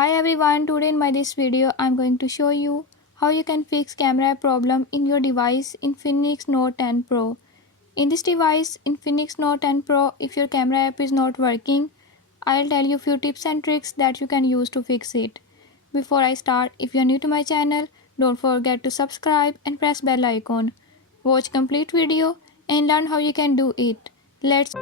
Hi everyone, today in my this video I'm going to show you how you can fix camera problem in your device Infinix Note 10 Pro. In this device Infinix Note 10 Pro, if your camera app is not working, I'll tell you few tips and tricks that you can use to fix it. Before I start, if you are new to my channel, don't forget to subscribe and press bell icon. Watch complete video and learn how you can do it. Let's